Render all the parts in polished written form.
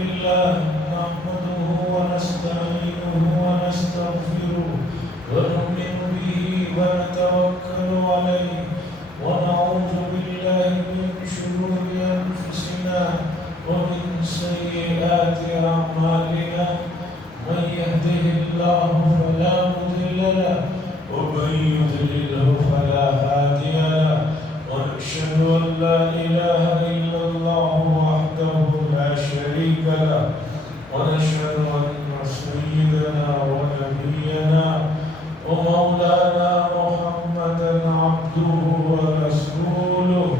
لله نحمده ونستعينه ونستغفره ونؤمن به ونتوكل عليه ونعوذ بالله من شرور أنفسنا ومن سيئات أعمالنا من يهده الله فلا مضل له ومن يضلله فلا هادي له ونشهد أن لا إله إلا الله وحده لا شريك له ونشهد أن سيدنا ونبينا ومولانا محمدا عبده ورسوله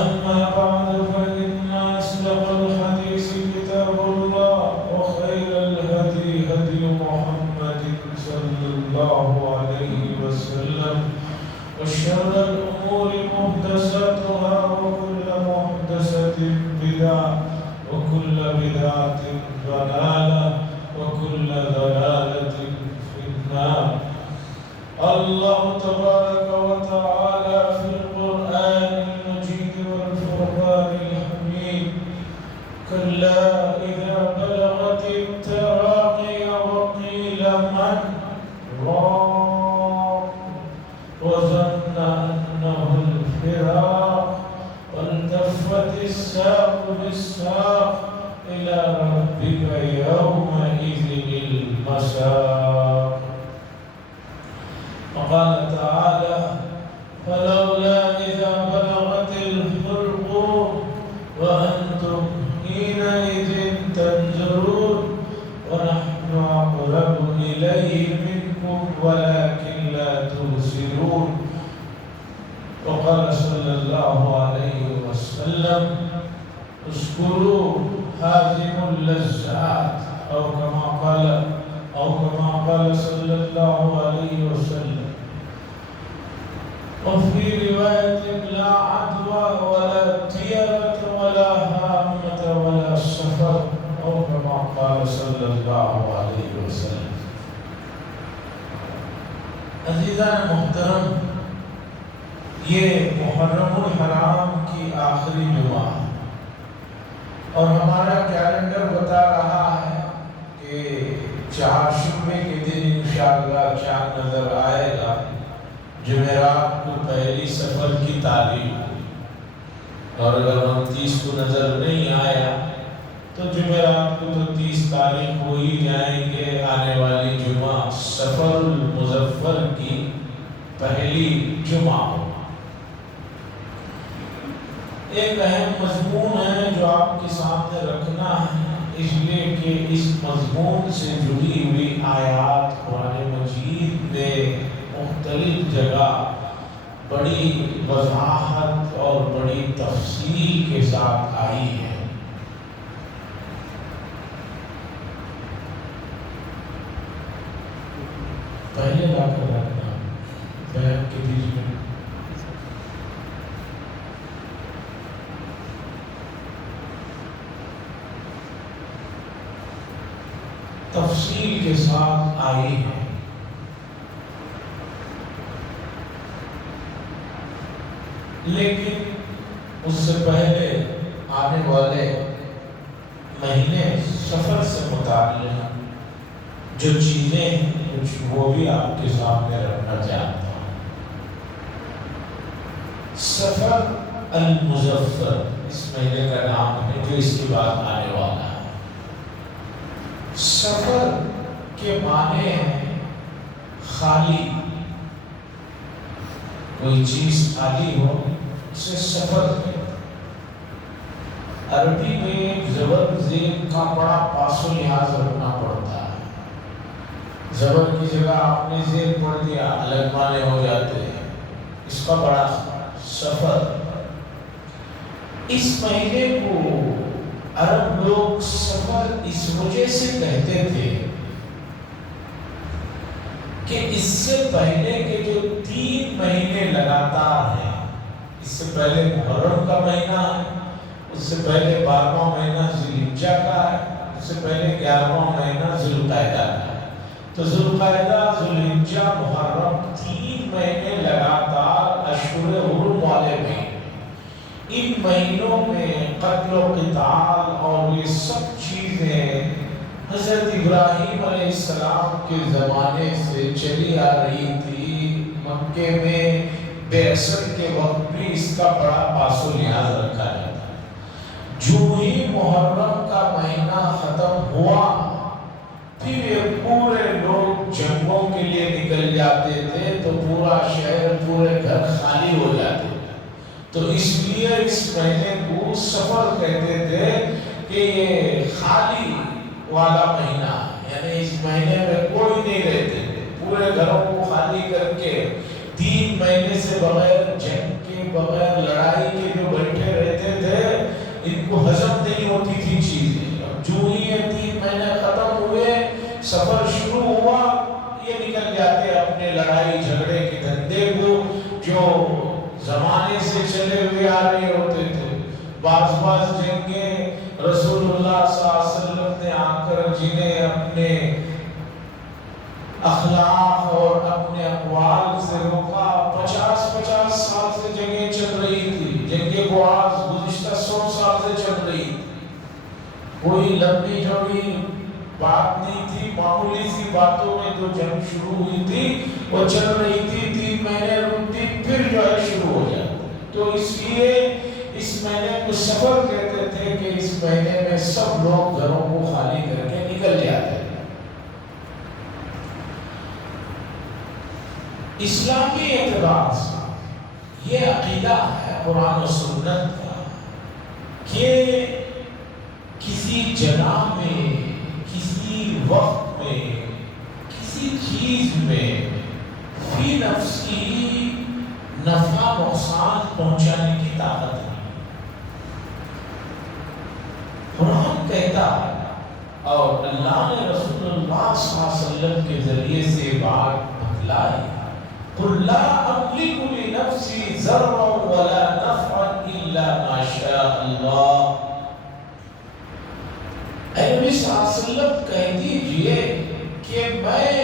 أما بعد فإن أصدق الحديث كتاب الله وخير الهدي هدي محمد صلى الله عليه وسلم وشر الأمور محدثاتها وكل محدثة بدعة وكل بدعة ضلالة وكل ضلالة في النار. الله تبارك وتعالى في القرآن المجيد والفرقان الحميد كلا إذا بلغت التراقي وقيل من راق وظن أنه الفراق والتفت الساق بالساق إلى ربك يومئذ المساق. وقال تعالى فلولا إذا بلغت الحلقوم وأنتم حينئذ تنظرون ونحن أقرب إليه منكم ولكن لا تبصرون. وقال صلى الله عليه وسلم اذكروا هازم اللذات أو كما قال صلى الله عليه وسلم. وفي رواية لا عدوى ولا طيرة ولا هامة ولا سفر أو كما قال صلى الله عليه وسلم. عزیزان محترم، یہ محرم الحرام کی آخری جمعہ ہے اور ہمارا کیلنڈر بتا رہا ہے کہ چہارشنبے کے دن انشاءاللہ چاند نظر آئے گا. جمعرات کو پہلی سفر کی تاریخ ہوئی اور اگر 29 کو نظر نہیں آیا تو جمعرات کو تو 30 تاریخ ہو ہی جائیں گے. آنے والی جمعہ سفر المظفر کی پہلی جمعہ ہو. ایک اہم مضمون ہے جو آپ کے سامنے رکھنا ہے، اس لیے کہ اس مضمون سے جڑی ہوئی آیات قرآن مجید میں مختلف جگہ بڑی وضاحت اور بڑی تفصیل کے ساتھ آئی ہے. پہلے لا کر رکھنا بیان کے بیچ میں تفصیل کے ساتھ آئی ہے. لیکن اس سے پہلے آنے والے مہینے سفر سے متعلق جو چیزیں کچھ وہ بھی آپ کے سامنے رکھنا چاہتا ہوں. سفر المظفر اس مہینے کا نام ہے جو اس کے بعد آنے والا ہے. سفر کے معنی ہیں خالی، کوئی چیز خالی ہو اسے سفر ہے. عربی میں زبر زیر کا بڑا پاس و لحاظ رکھنا پڑتا ہے. زبر کی جگہ آپ نے زیر پڑھ دیا الگ معنی ہو جاتے ہیں. اس کا بڑا سفر. اس مہینے کو عرب لوگ سفر اس وجہ سے کہتے تھے کہ اس سے پہلے کے جو 3 مہینے لگاتار ہیں، اس سے پہلے محرم کا مہینہ ہے، اس سے پہلے 12واں مہینہ ذوالحجہ کا ہے، اس سے پہلے 11واں مہینہ ذوالقعدہ کا ہے. تو ذوالقعدہ، ذوالحجہ، محرم 3 مہینے لگاتار اشہر حرم والے مہینے. ان مہینوں میں قتل و قتال اور یہ سب چیزیں حضرت ابراہیم علیہ السلام کے زمانے سے چلی آ رہی تھی۔ مکے میں بعثت کے وقت بھی اس کا بڑا پاس و لحاظ رکھا جاتا ہے۔ جو ہی محرم کا مہینہ ختم ہوا پھر یہ پورے لوگ جنگوں کے لیے نکل جاتے تھے، تو پورا شہر پورے گھر خالی ہو جاتے تھے۔ تو اس لیے اس مہینے کو سفر کہتے تھے کہ یہ خالی والا مہینہ، یعنی اس مہینے میں کوئی نہیں رہتے تھے، پورے گھروں کو خالی کر کے 3 مہینے سے بغیر جنگ کے بغیر لڑائی کے جو بیٹھے رہتے تھے، ان کو ہضم نہیں ہوتی تھی چیزیں۔ جو ہی یہ 3 مہینے ختم ہوئے، سفر شروع ہوا، یہ نکل جاتے اپنے لڑائی جھگڑے کے دھندے کو جو زمانے سے چلے ہوئے آ رہے ہوتے تھے۔ بعض جنگیں رسول اللہ صلی اللہ علیہ وسلم نے آ کر جنہیں اپنے اخلاق اور اپنے اقوال سے روکا، 50 سال سے جنگیں چل رہی تھی۔ جنگ بعاث گزشتہ 100 سال سے چل رہی تھی، کوئی لمبی چوڑی بات نہیں تھی، معمولی سی باتوں میں جو جنگ شروع ہوئی تھی وہ چل رہی تھی، 3 مہینے رکتی پھر جو ہے شروع ہو جاتی۔ تو اس لیے اس مہینے کو سفر کہتے تھے کہ اس مہینے میں سب لوگ گھروں کو خالی کر کے نکل جاتے ہیں۔ اسلامی اعتبار سے یہ عقیدہ ہے قرآن و سنت کا کہ کسی جگہ میں، کسی وقت میں، کسی چیز میں فی نفس کی نفع نقصان پہنچانے کی طاقت نہیں۔ قرآن کہتا ہے اور اللہ نے رسول اللہ صلی اللہ علیہ وسلم کے ذریعے سے بات بتلائی، قُلْ لَا أَمْلِكُ لِنَفْسِي ضَرًّا وَلَا نَفْعًا إِلَّا مَا شَاءَ اللَّهُ۔ اے نبی صلی اللہ علیہ وسلم کہہ دیجئے کہ میں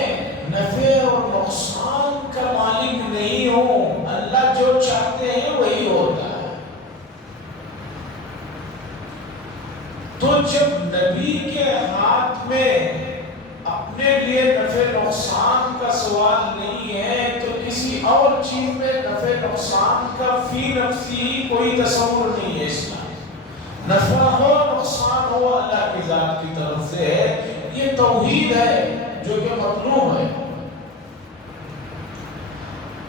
نفع اور نقصان کا مالک نہیں ہوں، اللہ جو چاہتے ہیں وہی ہوتا ہے۔ تو جب نبی کے ہاتھ میں اپنے لیے نفع نقصان کا سوال نہیں ہے، تو کسی اور چیز میں نفع نقصان کا فی نفسی کوئی تصور نہیں ہے۔ اسلام نفع ہو نقصان ہو اللہ کی ذات کی طرف سے ہے، یہ توحید ہے جو کہ مطلوب ہے۔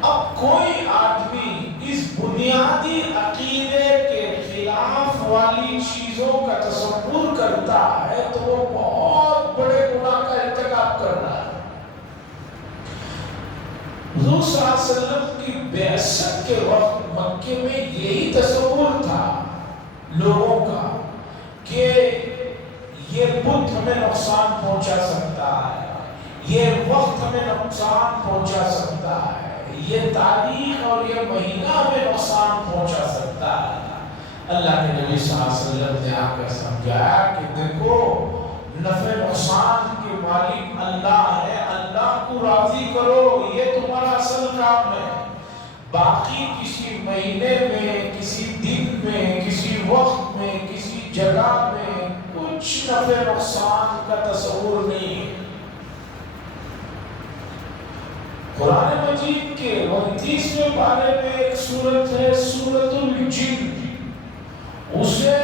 اب کوئی آدمی اس بنیادی عقیدے کے خلاف والی چیزوں کا تصور کرتا ہے تو وہ بہت بڑے گناہ کا ارتکاب کر رہا ہے۔ حضور صلی اللہ علیہ وسلم کی بعثت کے وقت مکے میں یہی تصور تھا لوگوں کا کہ یہ بت ہمیں نقصان پہنچا سکتا ہے، یہ وقت ہمیں نقصان پہنچا سکتا ہے، یہ تاریخ اور یہ مہینہ ہمیں نقصان پہنچا سکتا ہے۔ اللہ کے نبی صلی اللہ علیہ وسلم نے آ کر سمجھایا کہ دیکھو نفع نقصان کے مالک اللہ ہے، اللہ کو راضی کرو، یہ تمہارا اصل کام ہے۔ باقی کسی مہینے میں، کسی دن میں، کسی وقت میں، کسی جگہ میں کچھ نفع نقصان کا تصور نہیں ہے۔ قرآن مجید کے 29ویں پارے میں ایک سورت ہے سورۃ الجن، اسے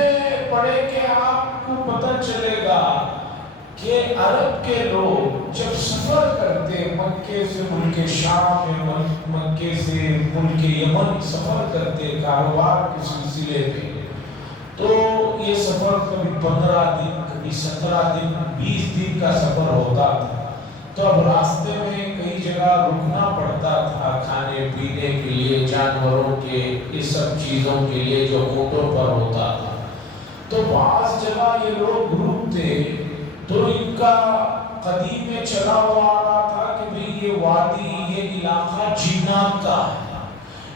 پڑھے کہ آپ کو پتہ چلے گا کہ عرب کے لوگ جب سفر کرتے مکے سے ملک شام میں، مکے سے ملک یمن سفر کرتے کاروبار کے سلسلے میں، تو یہ سفر کبھی 15 دن، کبھی 17 دن، 20 دن کا سفر ہوتا تھا۔ تو اب راستے میں کئی جگہ رکنا پڑتا تھا کھانے پینے کے لیے، جانوروں کے یہ سب چیزوں کے لیے جو اونٹوں پر ہوتا تھا۔ تو بعض جگہ یہ لوگ رکتے تو ان کا قدیم میں چلا ہوا آ رہا تھا کہ بھئی یہ وادی، یہ علاقہ جنات کا ہے،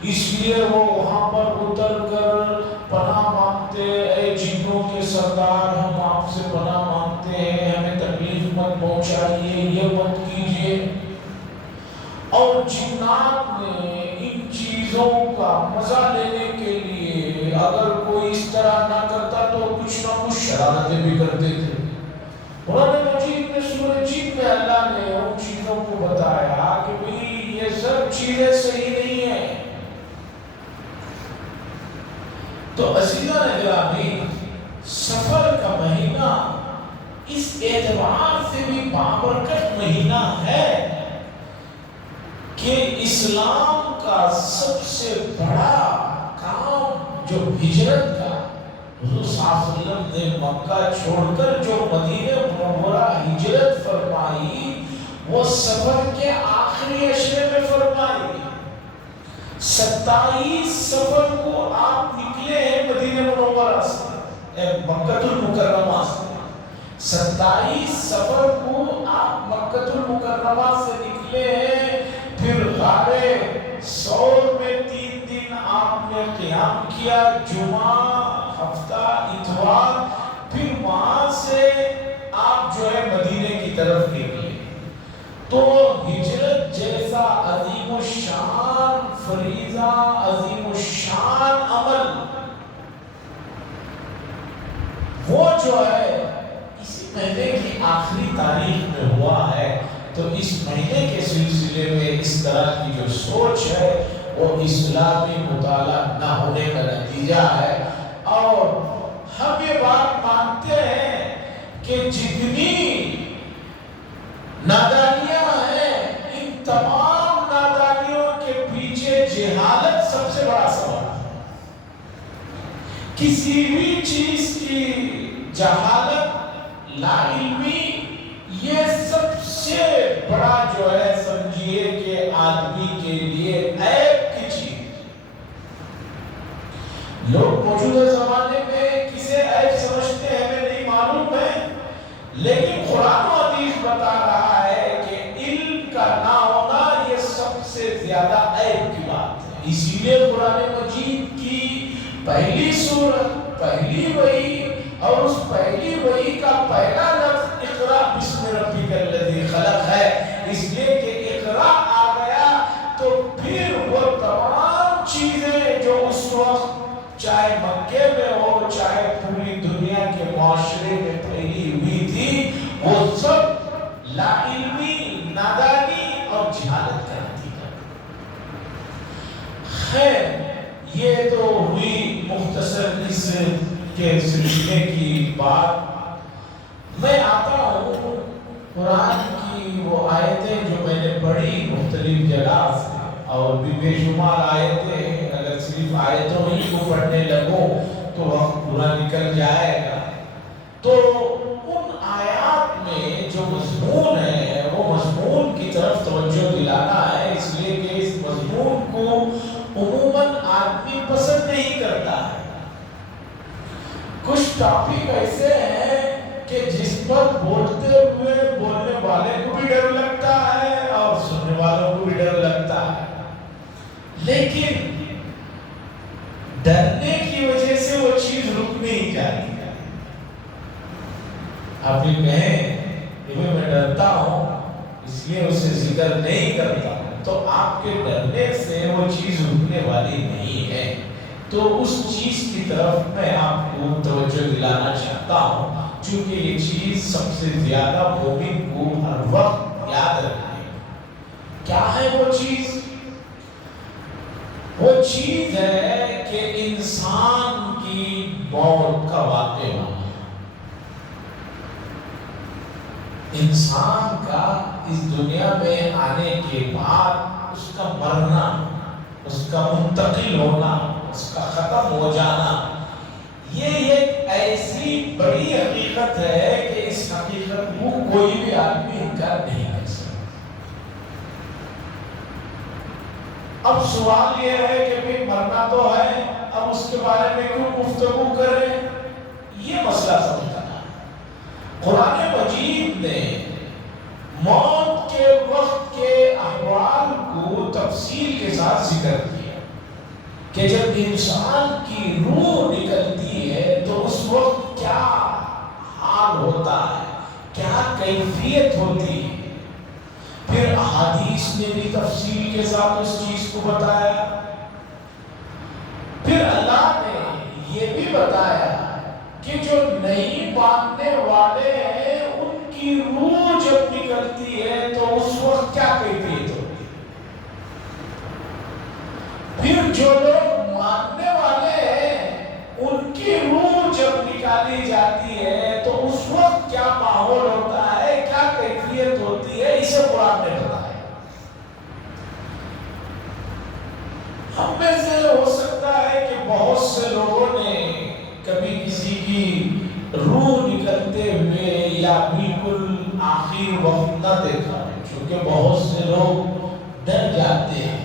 اس لیے وہ وہاں پر اتر کر پناہ مانگتے، اے جنوں کے سردار ہم آپ سے پناہ مانگتے ہیں، ہمیں تکلیف مت پہنچائیے، یہ مت کیجیے۔ اور جنات نے ان چیزوں کا مزہ لینے کے لیے اگر کوئی اس طرح نہ کرتا شرارتیں بھی کرتے تھے. قرآن مجید میں سورہ جن میں اللہ نے ان چیزوں کو بتایا کہ بھئی یہ سب چیزیں صحیح نہیں ہیں. تو عزیزان گرامی، سفر کا مہینہ اس اعتبار سے بھی بابرکت مہینہ ہے کہ اسلام کا سب سے بڑا کام جو ہجرت کا، حضور صلی اللہ علیہ وسلم نے مکہ چھوڑ کر جو مدینہ منورہ ہجرت فرمائی، وہ سفر کے آخری عشرے میں فرمائی. 27 سفر کو آپ نکلے ہیں مدینہ منورہ سے، مکہ المکرمہ سے. 27 سفر کو آپ مکہ المکرمہ سے نکلے ہیں. پھر غار ثور میں 3 دن آپ نے قیام کیا، جمعہ، ہفتہ، اتوار. پھر وہاں سے آپ جو ہے مدینے کی طرف نکلے. تو ہجرت جیسا عظیم الشان فریضہ، عظیم الشان عمل، وہ جو ہے اسی مہینے کی آخری تاریخ میں ہوا ہے. تو اس مہینے کے سلسلے میں اس طرح کی جو سوچ ہے وہ اسلامی مطالعہ نہ ہونے کا نتیجہ ہے. اور ہم یہ بات مانتے ہیں کہ جتنی نادانیاں ہیں، ان تمام نادانیوں کے پیچھے جہالت سب سے بڑا سبب ہے. کسی بھی چیز کی جہالت، لا علمی، یہ سب سے بڑا جو ہے سمجھیے کہ آدمی کے لیے عیب کی چیز. لوگ موجودہ زمانے میں کسے عیب سمجھتے ہیں ہمیں نہیں معلوم ہے، لیکن قرآن و حدیث بتا رہا ہے کہ علم کا نہ ہونا یہ سب سے زیادہ عیب کی بات ہے. اسی لیے قرآن مجید کی پہلی سورت، پہلی وحی، اور اس پہلی وحی کا پہلا لفظ اقرا بسم ربک الذی خلق ہے. اس لیے کہ اقرا آ گیا تو پھر وہ تمام چیزیں جو اس وقت چاہے مکے میں ہو، چاہے پوری دنیا کے معاشرے میں پھیلی ہوئی تھی، وہ سب لا علمی، نادانی اور جہالت کا نتیجہ. خیر، یہ تو ہوئی مختصر اس کے سلسلے کی بات. میں آتا ہوں قرآن کی وہ آیتیں جو میں نے پڑھی مختلف جگہ سے، اور بھی بے شمار آیتیں، اگر صرف آیتوں ہی کو پڑھنے لگوں تو وقت پورا نکل جائے گا. تو ان آیات میں جو مضمون ہے وہ مضمون کی طرف توجہ دلانا ہے، اس لیے کہ اس مضمون کو عموماً آدمی پسند نہیں کرتا ہے. کچھ ٹاپک ایسے ہیں کہ جس پر بولتے ہوئے بولنے والے کو بھی ڈر لگتا ہے اور سننے والوں کو بھی ڈر لگتا ہے، لیکن ڈرنے کی وجہ سے وہ چیز رک نہیں جاتی. آپ یہ کہیں کہ میں ڈرتا ہوں اس لیے اسے ذکر نہیں کرتا، تو آپ کے ڈرنے سے وہ چیز رکنے والی نہیں ہے. تو اس چیز کی طرف میں آپ کو توجہ دلانا چاہتا ہوں، چونکہ یہ چیز سب سے زیادہ مومن کو ہر وقت یاد رکھے. کیا ہے وہ چیز؟ وہ چیز ہے کہ انسان کی موت کا واقع ہونا. انسان کا اس دنیا میں آنے کے بعد اس کا مرنا، اس کا منتقل ہونا، اس کا ختم ہو جانا، یہ ایک ایسی بڑی حقیقت ہے کہ اس حقیقت کو کوئی بھی آدمی انکار نہیں کر سکتا. اب سوال یہ ہے کہ بھی مرنا تو ہے، اب اس کے بارے میں کیوں گفتگو کریں؟ یہ مسئلہ سمجھنا ہے. قرآن مجید نے موت کے وقت کے احوال کو تفصیل کے ساتھ ذکر کیا کہ جب انسان کی روح نکلتی ہے تو اس وقت کیا حال ہوتا ہے، کیا کیفیت ہوتی ہے. پھر احادیث نے بھی تفصیل کے ساتھ اس چیز کو بتایا. پھر اللہ نے یہ بھی بتایا کہ جو نئی نکالی جاتی ہے تو اس وقت کیا ماحول ہوتا ہے، کیا کیفیت ہوتی ہے، اسے قرآن نے بتایا۔ ہم میں سے ہو سکتا ہے کہ بہت سے لوگوں نے کبھی کسی کی روح نکلتے ہوئے یا بالکل آخر وقت نہ دیکھا ہے، چونکہ بہت سے لوگ ڈر جاتے ہیں،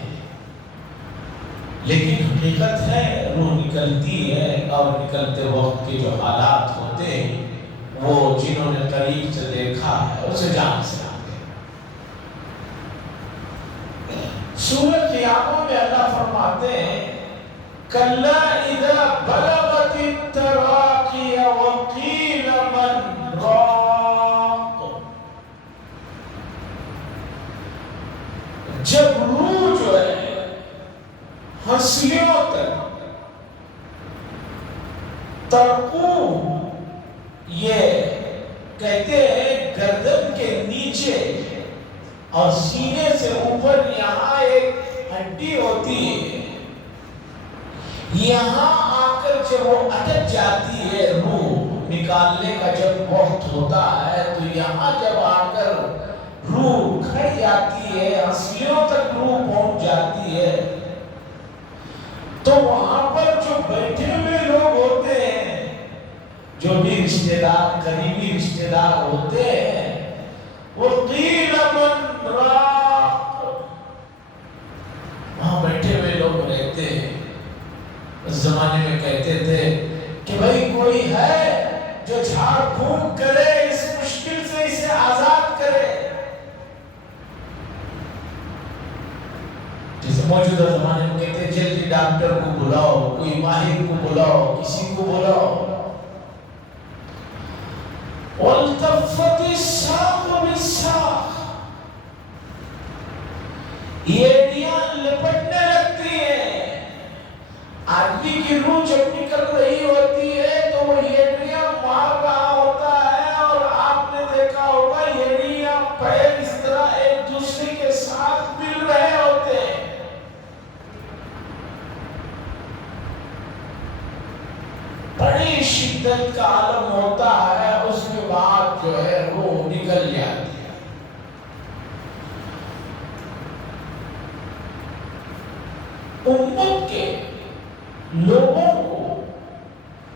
لیکن حقیقت ہے روح نکلتی ہے، اور نکلتے وقت کے جو حالات ہوتے ہیں وہ جنہوں نے قریب سے دیکھا ہے اسے جان سے آتے ہیں۔ سورۃ قیامہ میں اللہ فرماتے ہیں کَلَّا إِذَا بَلَغَتِ التَّرَاقِيَ وَقِيلَ مَنْ رَاقٍ، جب روح جو ہے ہنسلیوں تک، ترقو یہ کہتے ہیں گردن کے نیچے اور سینے سے اوپر یہاں ایک ہڈی ہوتی ہے، یہاں آ کر جب وہ اٹک جاتی ہے، روح نکالنے کا جب وقت ہوتا ہے تو یہاں جب آ کر روح کھڑ جاتی ہے، ہنسلیوں تک روح پہنچ جاتی ہے، تو وہاں پر جو بیٹھے ہوئے لوگ ہوتے ہیں، جو بھی رشتہ دار، قریبی رشتہ دار ہوتے ہیں، وہ قیل من راق، وہاں بیٹھے ہوئے لوگ رہتے ہیں۔ اس زمانے میں کہتے تھے کہ بھئی کوئی ہے جو جھاڑ پھونک کرے، اس مشکل سے اسے آزاد کرے۔ جیسے موجودہ زمانے میں کہتے ہیں جلدی ڈاکٹر کو بلاؤ، کوئی ماہر کو بلاؤ، کسی کو بلاؤ۔ وَالْتَفَّتِ السَّاقُ بِالسَّاقِ، ایڑیاں لپٹنے لگتی ہیں۔ آدمی کی روح جب نکل رہی ہوتی ہے تو وہ ایڑیاں مار رہا ہوتا ہے، اور آپ نے دیکھا ہوگا ایڑیاں پیر اس طرح ایک دوسرے کے ساتھ مل رہے ہوتے ہیں۔ بڑی شدت کا عالم ہوتا ہے، اس کے بعد جو ہے روح نکل جاتی ہے۔ امت کے لوگوں کو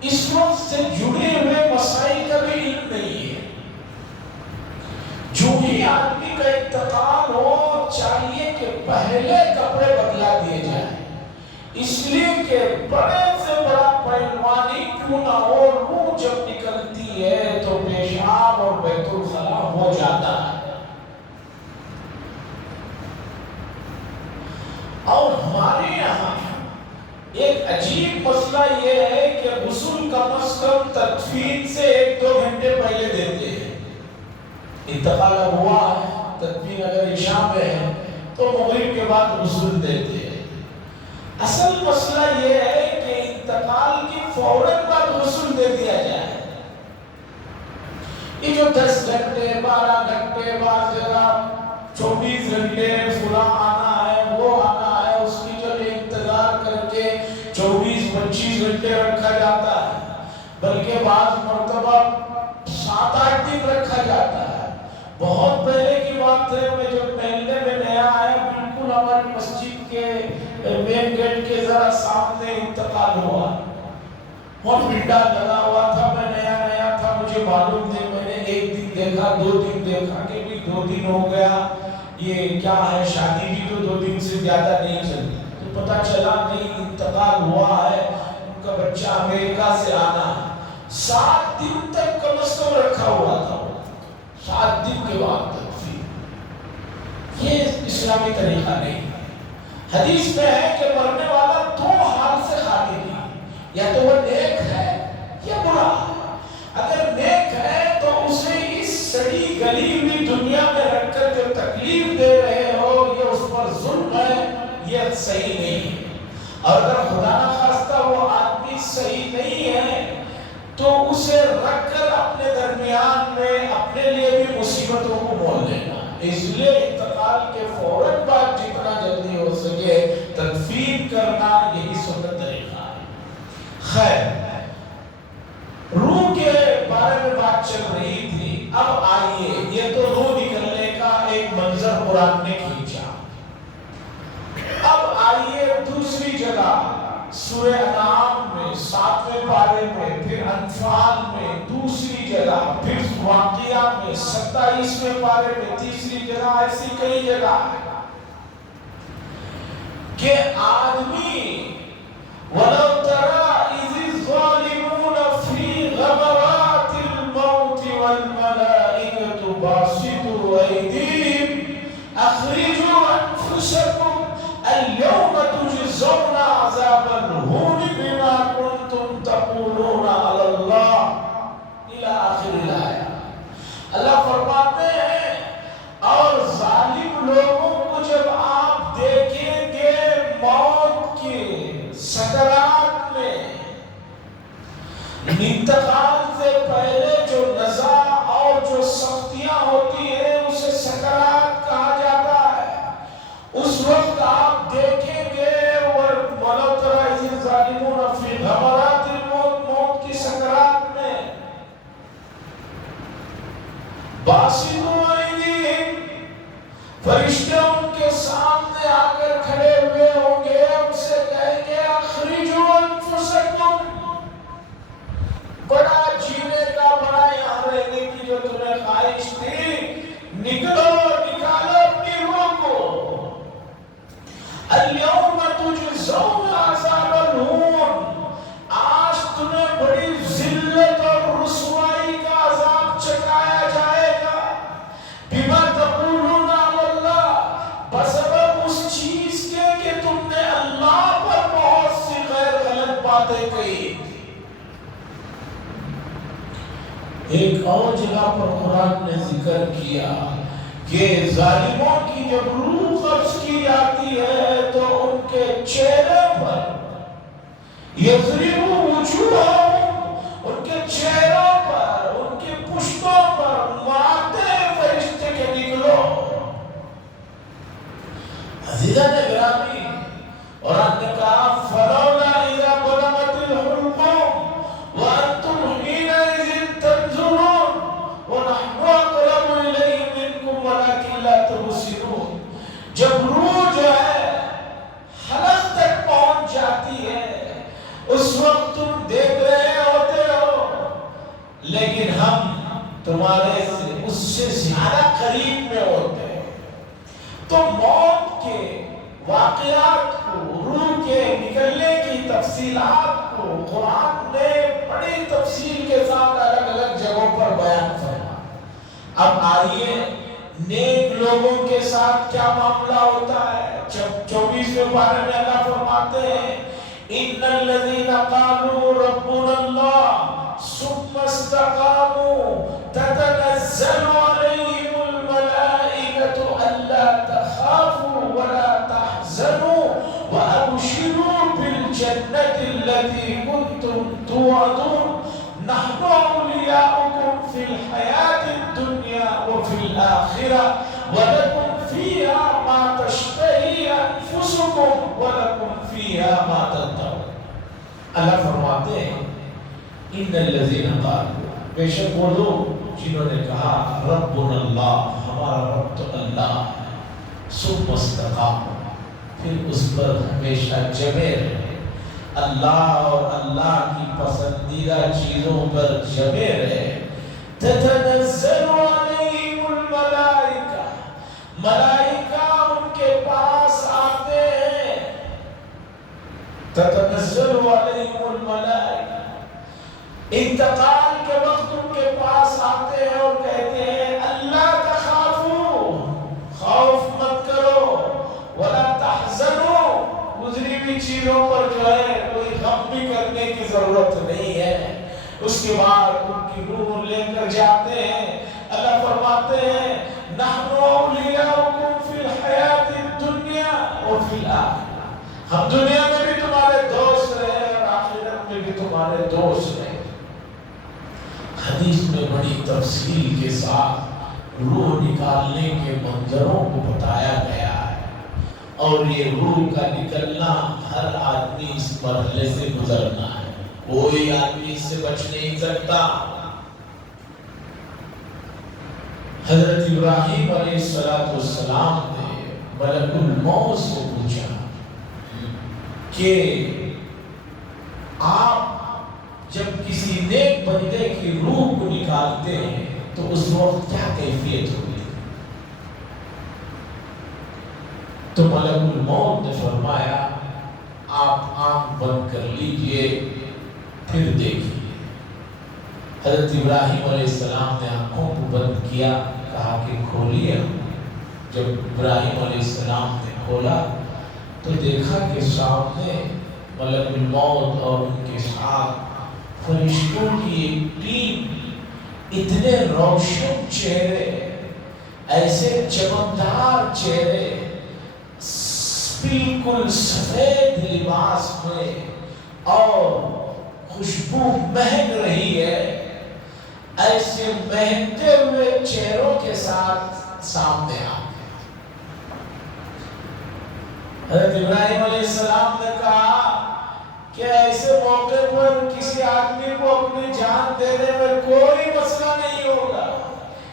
اس وقت سے جڑے ہوئے مسائل کا بھی علم نہیں ہے۔ جو ہی آدمی کا انتقال ہو، چاہیے کہ پہلے کپڑے بدلا دیے جائیں، اس لیے کہ بڑے سے بڑا پہلوانی کیوں نہ ہو، روح جب نکلتی ہے تو پیشاب اور بیت الخلا ہو جاتا ہے۔ اور ہمارے یہاں ایک عجیب مسئلہ یہ ہے کہ غسل کم از کم تدفین سے 1-2 گھنٹے پہلے دیتے ہیں۔ انتقال ہوا ہے، تدفین اگر عشاء میں ہے تو مغرب کے بعد غسل دیتے ہیں۔ اصل مسئلہ یہ ہے کہ انتقال کی فوراً بعد غسل دے دیا جائے۔ یہ جو 10 گھنٹے 12 گھنٹے بعد جگہ 24 گھنٹے فلاں آنا ہے وہ آنا ہے، اس کی جو انتظار کر کے 24-25 گھنٹے رکھا جاتا ہے، بلکہ بعض مرتبہ 7-8 دن رکھا جاتا ہے۔ بہت پہلے کی بات ہے، میں جب محلے میں نیا آیا، بالکل ہماری مسجد کے مین گیٹ کے ذرا سامنے انتقال ہوا، اور بنڈا لگا ہوا تھا، میں نیا تھا، مجھے معلوم تھے، میں نے 1 دن دیکھا 2 دن دیکھا کہ بھی 2 دن ہو گیا، یہ کیا ہے، شادی بھی تو 2 دن سے زیادہ نہیں چلی، تو پتہ چلا نہیں انتقال ہوا ہے، ان کا بچہ امریکہ سے آنا ہے۔ 7 دن تک کم از کم رکھا ہوا تھا، 7 دن کے بعد تدفین۔ یہ اسلامی طریقہ نہیں۔ حدیث میں ہے کہ مرنے والا 2 حال سے خالی نہیں، یا تو وہ نیک ہے یا برا ہے۔ اگر نیک ہے تو اسے اس سڑی گلی ہوئی دنیا میں رکھ کر جو تکلیف دے رہے ہو، یہ اس پر ظلم ہے، یہ صحیح نہیں ہے۔ اور اگر خدا نخواستہ وہ آدمی صحیح نہیں ہے تو اسے رکھ کر اپنے درمیان میں اپنے لیے بھی مصیبتوں کو مول لینا۔ اس لیے انتقال کے فوراً بعد جتنا جلدی ہو سکے تدفین کرنا، یہی سنت طریقہ ہے۔ خیر، روح بات چل رہی تھی، اب آئیے یہ تو روح نکلنے کا ایک منظر قرآن نے کھینچا، اب آئیے دوسری جگہ سورہ انعام میں 7ویں پارے میں، پھر انفال میں دوسری جگہ، پھر واقعہ میں 27ویں پارے میں تیسری جگہ، ایسی کئی جگہ ہے کہ آدمی وَلَوْ تَرَى إِذِ الظَّالِمُونَ فِي غَمَرَاتِ الْمَوْتِ وَالْمَلَائِكَةُ بَاسِطُو أَيْدِيهِمْ أَخْرِجُوا أَنفُسَكُمْ الْيَوْمَ تُجْزَوْنَ عَذَابَ الْهُونِ بِمَا كُنْتُمْ تَقُولُونَ عَلَى اللَّهِ إِلَى آخِرِ الْآيَةِ۔ اللہ فرماتے ہیں اور ظالم لوگوں کو جب آپ دیکھیں گے موت کے سکرات میں، انتقال سے پہلے جو نزا اور جو سختیاں ہوتی ہیں اسے سکرات کہا جاتا ہے، اس وقت آپ دیکھیں گے وَلَوْ تَرَى إِذِ الظَّالِمُونَ فِي غَمَرَاتِ الْمَوْتِ، موت کی سکرات میں باسطو أَيْدِيهِمْ، فرشتے ان کے سامنے آ کر کھڑے ہوئے ہوں گے، ان سے کہیں گے اخرجوا انفسکم، بڑا جینے کا، بڑا یہاں رہنے کی جو تمہیں خواہش تھی، نکالو اپنی روح کو، اليوم تجزون عذاب الہون، آج تمہیں بڑی ذلت اور رسوائی کا عذاب چکایا جائے گا، بما تقولون علی اللہ، بسبب اس چیز کے کہ تم نے اللہ پر بہت سی غیر غلط باتیں کہی۔ ایک اور جگہ پر قرآن نے ذکر کیا کہ ظالموں کی جب روح قبض کی جاتی ہے تو ان کے چہرے پر یضربوا وجوہہم، ان کے چہروں پر، ان کے پشتوں پر مارتے ہیں فرشتے کے نکلو۔ عزیزان گرامی، اور آپ نے کہا فَلَوْلَا إِذَا بَلَغَتِ الْحُلْقُومَ وَأَنْتُمْ حِينَئِذٍ تَنظُرُونَ وَنَحْنُ أَقْرَبُ إِلَيْهِ مِنْكُمْ وَلَكِنْ لَا تُبْصِرُونَ، جب روح جو ہے حلق تک پہنچ جاتی ہے اس وقت تم دیکھ رہے ہوتے ہو، لیکن ہم تمہارے سے اس سے زیادہ قریب میں ہوتے ہیں۔ تو موت کے واقعات کو، روح کے نکلنے کی تفصیلات کو قرآن نے بڑی تفصیل کے ساتھ الگ الگ جگہوں پر بیان فرمایا۔ اب آئیے نیک لوگوں کے ساتھ کیا معاملہ ہوتا ہے۔ 24ویں پارے میں اللہ فرماتے ہیں ان الذين قالوا ربنا الله ثم استقاموا تتنزل عليهم الملائكة ألا تخافوا ولا تحزنوا وأبشروا بالجنة التي كنتم توعدون نحن أولياؤكم في الحياة الدنيا وفي الآخرة ولكم فيها ما تشتهي أنفسكم ولكم فيها ما تدعون۔ اللہ فرماتے ہیں ان الذین قالوا، بے شک وہ لوگ جنہوں نے کہا ربنا اللہ، ہمارا رب تو اللہ ہے، ثم استقاموا، پھر اس پر ہمیشہ جمے رہے، اللہ اور اللہ کی پسندیدہ چیزوں پر جمے رہے، تتنزل علیہم الملائکہ، ملائکہ ان کے پاس آتے ہیں، تتنزل علیہم الملائکہ، انتقال کے وقت ان کے پاس آتے ہیں اور کہتے ہیں اللہ تخافوا، خوف مت کرو، ولا تحزنوا، گزری ہوئی چیزوں پر جو ہے کوئی غم بھی کرنے کی ضرورت نہیں ہے۔ اس کے بعد ان کی روح لے کر جاتے ہیں، اللہ فرماتے ہیں نحن اولیاؤکم فی الحیات الدنیا وفی الآخرہ، ہم دنیا میں بھی تمہارے دوست رہے اور آخرت میں بھی تمہارے دوست رہے۔ حدیث میں بڑی تفصیل کے ساتھ روح نکالنے کے منظروں کو بتایا گیا ہے، اور یہ روح کا نکلنا ہر آدمی اس مرحلے سے گزرنا ہے، کوئی آدمی اس سے بچ نہیں سکتا۔ حضرت ابراہیم علیہ السلام نے ملک الموت سے پوچھا کہ آپ جب کسی نیک بندے کی روح کو نکالتے ہیں تو اس وقت کیا کیفیت ہوگی؟ تو ملک الموت نے فرمایا آپ آنکھ بند کر لیجئے پھر دیکھیے۔ حضرت ابراہیم علیہ السلام نے آنکھوں کو بند کیا، کہا کہ کھولیے۔ جب ابراہیم علیہ السلام نے کھولا تو دیکھا کہ سامنے ملک الموت اور ان کے ساتھ فرشتوں کی ایک ٹیم، اتنے روشن چہرے، ایسے چمکدار چہرے، بالکل سفید لباس میں اور خوشبو مہک رہی ہے، ایسے مہکتے ہوئے چہروں کے ساتھ سامنے آ گئے۔ حضرت ابراہیم علیہ السلام نے کہا کہ ایسے موقع پر کسی آدمی کو اپنی جان دینے میں کوئی مسئلہ نہیں ہوگا،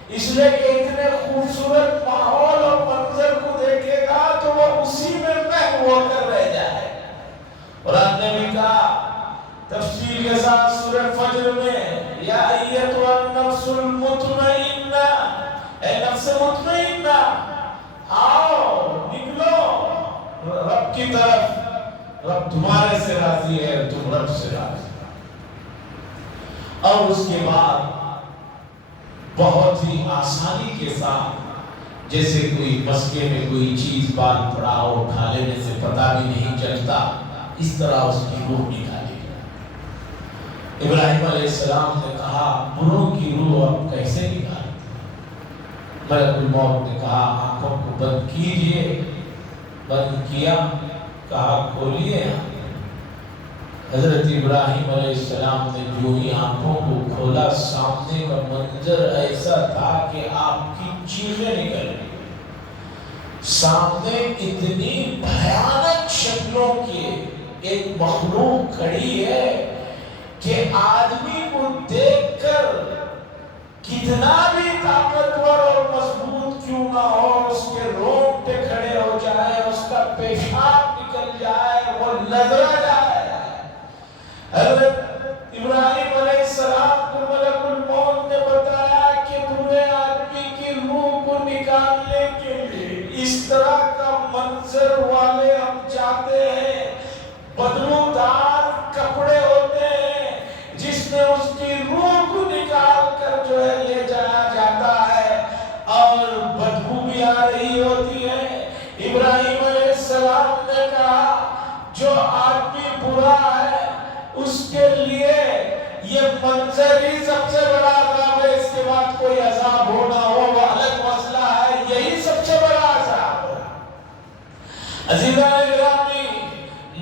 اس لیے کہ اتنے خوبصورت ماحول اور منظر کو دیکھے گا تو وہ اسی میں مہک ہو کر رہ جائے۔ قرآن نے بھی کہا تفصیل کے ساتھ سورہ فجر میں، یا ایتھا النفس المطمئنہ، اے نفس مطمئنہ آؤ نکلو رب کی طرف، رب تمہارے سے راضی ہے، تم رب سے راضی۔ اور اس کے بعد بہت ہی آسانی کے ساتھ، جیسے کوئی مسکے میں کوئی چیز بال پڑا ہو، اٹھا لینے سے پتہ بھی نہیں چلتا، اس طرح اس کی روح نکالی۔ ابراہیم علیہ السلام نے کہا بروں کی روح اب کیسے نکالتے؟ ملک الموت نے کہا آنکھوں کو بند کیجئے۔ بند کیا، کہا کھولیے۔ حضرت ابراہیم علیہ السلام نے جو ہی آنکھوں کو کھولا، سامنے کا منظر ایسا تھا کہ آپ کی چیخیں نکل گئی۔ سامنے اتنی بھیانک شکلوں کی ایک مخلوق کھڑی ہے کہ آدمی کو دیکھ کر کتنا بھی طاقتور اور مضبوط کیوں نہ ہو، اس کے رونگٹے کھڑے ہو جائے، اس کا پیشاب نکل جائے، وہ نظر آ جائے۔ حضرت ابراہیم علیہ السلام کو ملک الموت نے بتایا کہ تمہیں آدمی کی روح کو نکالنے کے لیے اس طرح کا منظر والے ہم چاہتے ہیں، بدبودار کپڑے ہوتے ہیں جس میں اس کی روح کو نکال کر جو ہے لے جایا جاتا ہے، اور بدبو بھی آ رہی ہوتی ہے۔ ابراہیم علیہ السلام نے کہا جو آدمی برا ہے اس کے لیے یہ منظر ہی سب سے بڑا عذاب ہے، اس کے بعد کوئی عذاب ہو نہ ہو وہ الگ مسئلہ ہے، یہی سب سے بڑا عذاب ہے۔ عزیزان گرامی،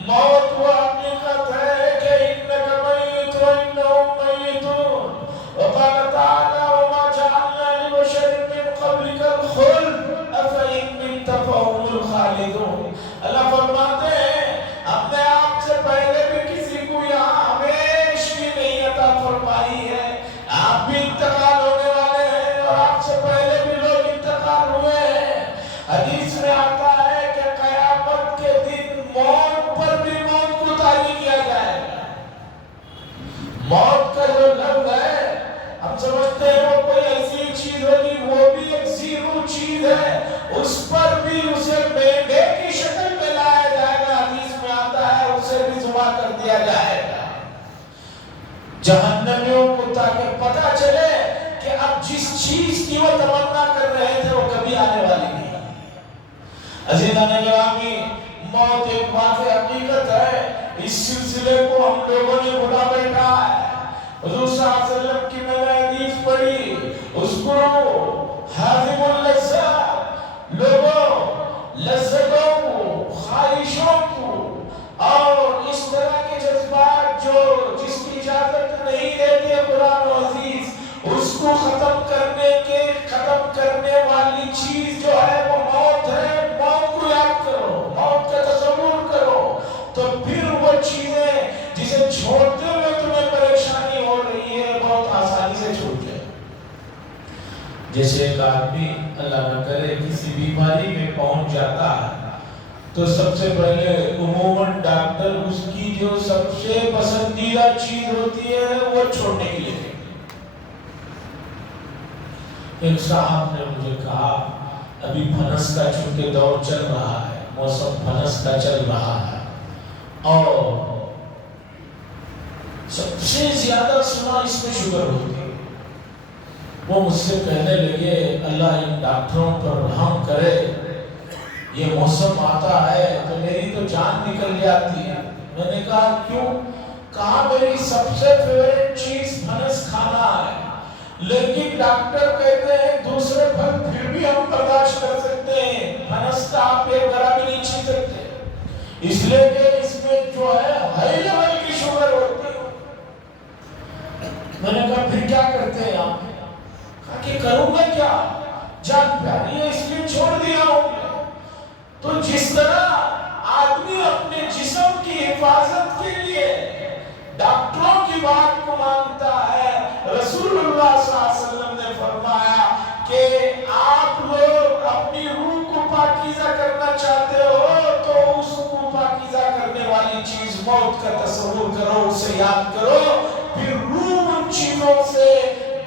موت وہ حقیقت ہے کہ انک میت و انہم میتون، وقال تعالی وما جعلنا لبشر من قبلک الخلد افإن مت فهم الخالدون۔ اللہ فرماتے ہیں ہم نے آپ سے پہلے بھی کسی کو یہاں ہمیشہ نہیں عطا فرمائی ہے، آپ بھی انتقال ہونے والے ہیں اور آپ سے پہلے بھی لوگ انتقال ہوئے ہیں۔ حدیث میں آتا ہے کہ قیامت کے دن موت پر بھی موت کو طاری کیا جائے گا۔ موت کا جو لفظ ہے ہم سمجھتے ہیں وہ کوئی ایسی چیز ہوگی، وہ بھی ایک زیرو چیز ہے، اس پر بھی اسے مینڈے کی شکل میں لایا جائے گا۔ حدیث میں آتا ہے اسے بھی ذبح کر دیا جائے گا جہنمیوں کو، تاکہ پتہ چلے کہ اب جس چیز کی وہ تمنا کر رہے تھے وہ کبھی آنے والی نہیں۔ عزیزان گرامی، موت ایک واقع حقیقت ہے، اس سلسلے کو ہم لوگوں نے بھلا بیٹھا ہے۔ حضور صلی اللہ علیہ وسلم کی میں نے حدیث پڑھی، اذکروا حازم اللذات، لوگوں لذتوں کو، خواہشوں کو اور اس طرح کے جذبات جو جس کی اجازت نہیں دیتے قرآن و عزیز، اس کو ختم کرنے والی چیز جو ہے وہ موت ہے۔ موت کو یاد کرو، موت کا تصور کرو، تو پھر وہ چیزیں جسے چھوڑتے ہوئے تمہیں پریشانی ہو رہی ہے بہت آسانی سے چھوڑ جیسے ایک آدمی اللہ نہ کرے کسی بیماری میں پہنچ جاتا ہے تو سب سے پہلے عموماً ڈاکٹر اس کی جو سب سے پسندیدہ چیز ہوتی ہے وہ چھوڑنے کے لیے. ایک صاحب نے مجھے کہا ابھی پھنس کا چونکہ دور چل رہا ہے، موسم پھنس کا چل رہا ہے، اور سب سے زیادہ سنا اس میں شوگر ہوتی ہے. وہ مجھ سے کہنے لگے اللہ ان ڈاکٹروں پر رحم کرے، یہ موسم آتا ہے تو میری تو جان نکل جاتی ہے. میں نے کہا کیوں؟ کہا میری سب سے فیورٹ چیز پھنس کھانا ہے، لیکن ڈاکٹر کہتے ہیں دوسرے پھل پھر بھی ہم برداشت کر سکتے ہیں، پھنس کا آپ ایک گرا بھی نہیں چھین سکتے، اس لیے کہ اس میں جو ہے ہائی لیول کی شوگر ہوتی ہے. میں نے کہا پھر کیا کرتے ہیں آپ؟ کہا کہ کروں گا کیا، جان پیاری ہے اس لیے چھوڑ دیا ہوں. تو جس طرح آدمی اپنے جسم کی حفاظت کے لیے ڈاکٹروں کی بات کو مانتا ہے، رسول اللہ صلی اللہ علیہ وسلم نے فرمایا کہ آپ لوگ اپنی روح کو پاکیزہ کرنا چاہتے ہو تو اس کو پاکیزہ کرنے والی چیز موت کا تصور کرو، اسے یاد کرو، پھر روح ان چیزوں سے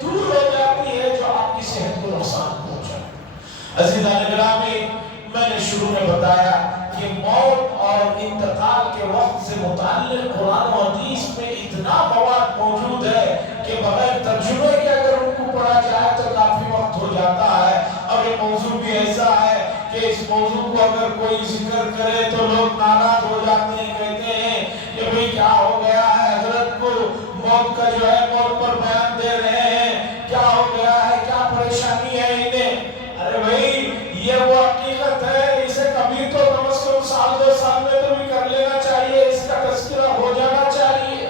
دور ہو جاتی ہے جو آپ کی صحت کو نقصان پہنچاتی ہے. عزیزان گرامی، میں نے شروع میں بتایا کہ موت اور انتقال کے وقت سے متعلق قرآن و حدیث میں اتنا مواد موجود ہے کہ بغیر ترجمے کے اگر ان کو پڑھا جائے تو کافی وقت ہو جاتا ہے. اور یہ موضوع بھی ایسا ہے کہ اس موضوع کو اگر کوئی ذکر کرے تو لوگ ناراض ہو جاتے ہیں، کہتے ہیں کہ بھئی کیا ہو گیا ہے حضرت کو، موت کا جو ہے موت پر بیان دے رہے ہیں، کیا ہو گیا ہے، کیا پریشانی ہے انہیں. ارے بھئی یہ وہ حقیقت ہے، اسے کبھی تو کم از کم سال دو سال میں تو بھی کر لینا چاہیے، اس کا تذکرہ ہو جانا چاہیے.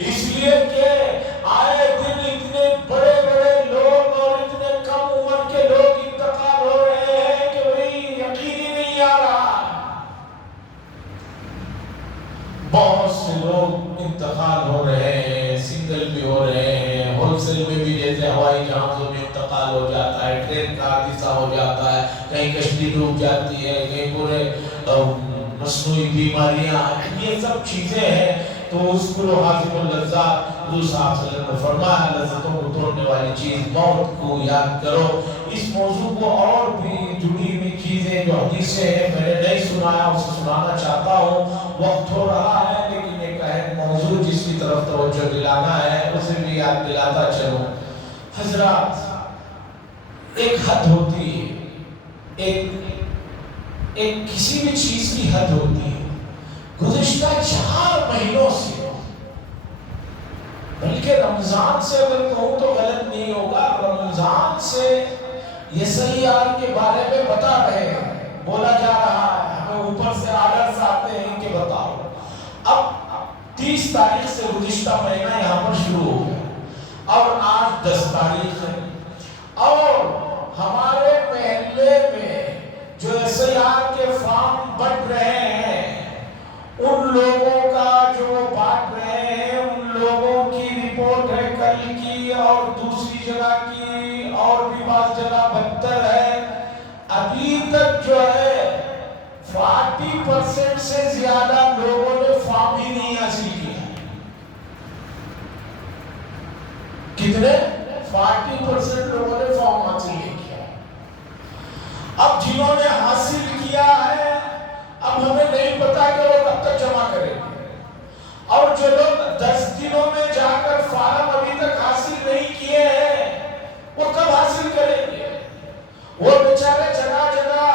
اس لیے کہ آئے دن اتنے بڑے بڑے لوگ اور اتنے کم عمر کے لوگ انتقال ہو رہے ہیں کہ بھئی یقین ہی نہیں آ رہا. بہت سے لوگ انتقال ہو رہے ہیں، سنگل بھی ہو رہے ہیں، ہول سیل میں بھی، جیسے ہوائی جہازوں میں انتقال ہو جاتا ہے، ٹرین کا حادثہ ہو جاتا ہے، کہیں کشتی ڈوب جاتی ہے، کہیں پورے مصنوعی بیماریاں، یہ سب چیزیں ہیں. تو اس کو حاصل اللذات، حضور صلی اللہ علیہ وسلم نے فرمایا لذتوں کو توڑنے والی چیز موت کو یاد کرو. اس موضوع کو اور بھی جڑی ہوئی چیزیں جو حدیثیں ہیں میں نے نہیں سنایا، اسے سنانا چاہتا ہوں. وقت ہو رہا ہے لیکن ایک اہم موضوع جس کی طرف توجہ دلانا ہے اسے بھی یاد دلاتا چلوں. حضرات، ایک حد ہوتی ہے، ایک کسی بھی چیز کی حد ہوتی ہے. گزشتہ 4 مہینوں سے، بلکہ رمضان سے اگر کہوں تو غلط نہیں ہوگا، رمضان سے یہ سیار کے بارے میں بتا رہے ہیں، بولا جا رہا ہے، ہمیں اوپر سے آرڈرز آتے ہیں کہ بتاؤ. اب 30 تاریخ سے گزشتہ مہینہ یہاں پر شروع ہو گیا اور آج 10 تاریخ ہے، اور ہمارے محلے میں جو سیار کے فارم بٹ رہے ہیں ان لوگوں کا جو بات رہے ہیں ان لوگوں کی رپورٹ ہے کل کی اور دوسری جگہ کی، اور بھی بعض جگہ بدتر ہے. ابھی تک جو ہے 40% سے زیادہ لوگوں نے فارم ہی نہیں حاصل کیا. کتنے؟ 40% لوگوں نے فارم حاصل نہیں کیا. اب جنہوں نے حاصل کیا ہے اب ہمیں نہیں پتا کہ وہ کب تک جمع کریں گے، اور جو لوگ 10 دنوں میں جا کر فارم ابھی تک حاصل نہیں کیے ہیں وہ کب حاصل کریں گے؟ وہ بیچارے جگہ جگہ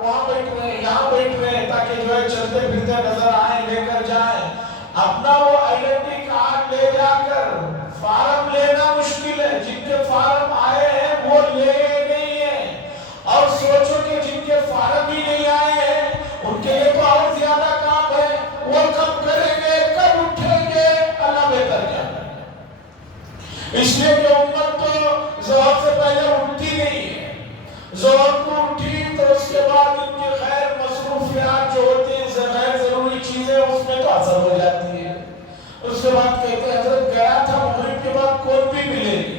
وہاں بیٹھ رہے ہیں، یہاں بیٹھ رہے ہیں تاکہ جو ہے چلتے پھرتے نظر آئیں، لے کر جائیں. اپنا وہ آئیڈینٹی کارڈ لے جا کر فارم لینا مشکل ہے. جن کے فارم آئے ہیں وہ لے نہیں ہیں، اور سوچو کہ جن کے فارم ہی نہیں آئے ہیں ان کے لیے تو اور زیادہ کام ہے. وہ کب کریں گے، کب اٹھیں گے، اللہ بہتر جانے. اس لیے کہ امت تو ظہر سے پہلے اٹھتی نہیں ہے. ظہر کو اٹھی تو اس کے بعد ان کی خیر مصروفیات جو ہوتی ہیں، غیر ضروری چیزیں، اس میں تو اثر ہو جاتی ہے. اس کے بعد کہتے ہیں حضرت گیا تھا مغرب کے بعد کون بھی ملے گی.